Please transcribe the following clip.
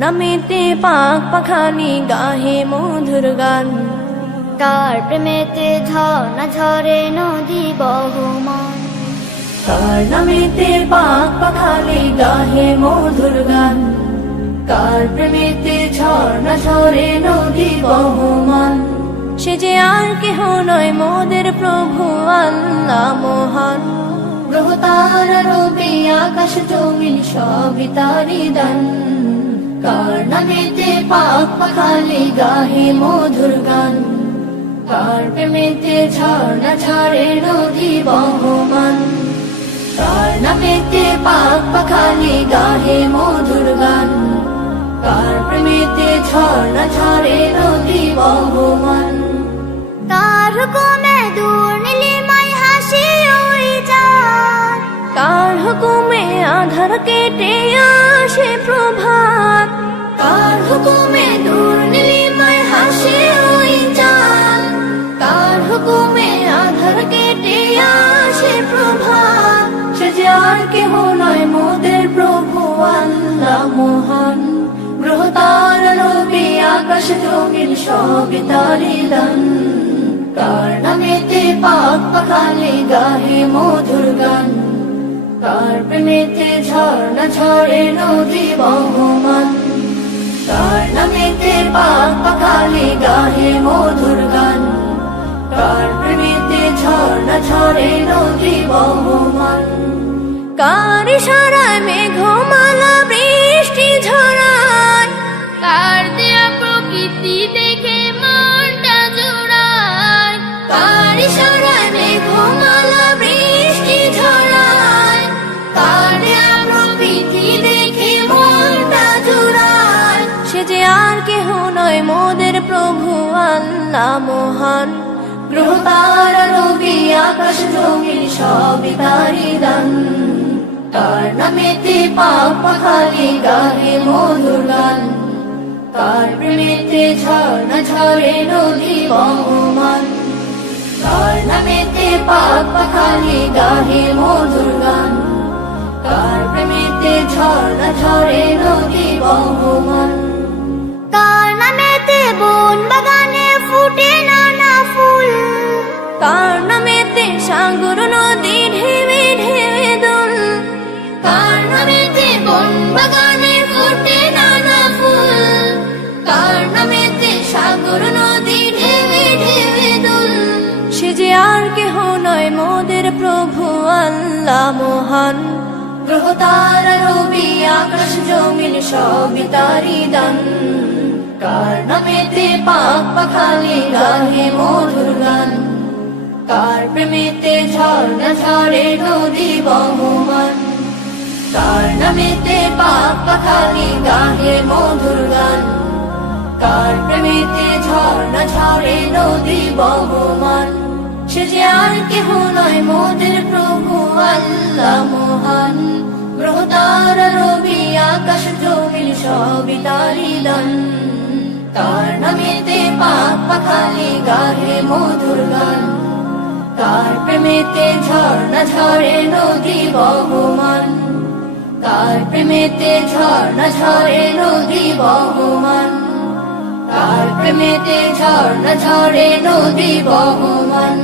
নামেতে পাক পাখালি গাহে মধুর গান, কার প্রেমেতে ঝর্ণা ঝরে নদী বহমান, কার নামেতে পাক পাখালি গাহে মধুর গান, কার প্রেমেতে ঝর্ণা ঝরে নদী বহমান। সে যে আর কেহ নয় মোদের প্রভু আল্লাহ মহান, গ্রহ তারা রবি আকাশ জমিন সবই তারি দান, কার নামেতে পাক পাখালি গাহে মধুর গান, কার প্রেমেতে ঝর্ণা ঝরে নদী বহমান, কার নামেতে পাক পাখালি গাহে মধুর গান, কার প্রেমেতে ঝর্ণা ঝরে নদী বহমান। কার হুকুমে দূর নীলিমায় হাসি ওই চাঁদ, কার হুকুমে আধার কেটে আসে প্রভাত, কার হুকুমে দূর নীলিমায় হাসি ওই চাঁদ, কার হুকুমে আধার কেটে আসে প্রভাত। সে যে আর কেহ নয় মোদের প্রভু আল্লাহ মহান, গ্রহ তারা রবি আকাশ জমিন সবই তারি দান, কার নামেতে পাক পাখালি গাহে মধুর গান, কার প্রেমেতে ঝর্ণা ঝরে নদী বহমান, কার নামেতে পাক পাখালি গাহে মধুর গান, কার প্রেমেতে ঝর্ণা ঝরে নদী বহমান। কার ইশারায় মেঘমালা বৃষ্টি ঝরায়, কার দেয়া প্রকৃতি দেখে মনটা জোড়ায়, কার ইশারায় মেঘমালা বৃষ্টি ঝরায়, কার দেয়া প্রকৃতি দেখে মনটা জুড়ায়। সে যে আর কেহ নয় মোদের প্রভু আল্লাহ মহান, গ্রহ তারা রবি আকাশ জমিন সবই তারি দান, কার নামেতে পাক পাখালি গাহে মধুর গান, কার প্রেমেতে ঝর্ণা ঝরে নদী বহমান, কার নামেতে পাক পাখালি গাহে মধুর গান, কার প্রেমেতে ঝর্ণা ঝরে নদী বহমান। কার নামেতে বন বাগানে ফুটে নানা ফুল, কার নামেতে সাগর নদী ঢেউে ঢেউে দোল, কার নামেতে বন বাগানে ফুটে নানা ফুল, কার নামেতে সাগর নদী ঢেউে ঢেউে দোল। সে যে আর কেহ নয় মোদের প্রভু আল্লাহ মহান, গ্রহ তারা রবি আকাশ জমিন সবই তারি দান, কার নামেতে পাক পাখালি গাহে মধুর গান, কার প্রেমেতে ঝর্ণা ঝরে নদী বহমান, কার নামেতে পাক পাখালি গাহে মধুর গান, কার প্রেমেতে ঝর্ণা ঝরে নদী বহমান। সে যে আর কেহ নয় মোদের প্রভু আল্লাহ মহান, গ্রহ তারা রবি আকাশ জমিন সবই তারি দান, কার নামেতে পাক পাখালি গাহে মধুর গান, কার প্রেমেতে ঝর্ণা ঝরে নদী বহমান, কার প্রেমেতে ঝর্ণা ঝরে নদী বহমান, কার প্রেমেতে ঝর্ণা ঝরে নদী বহমান।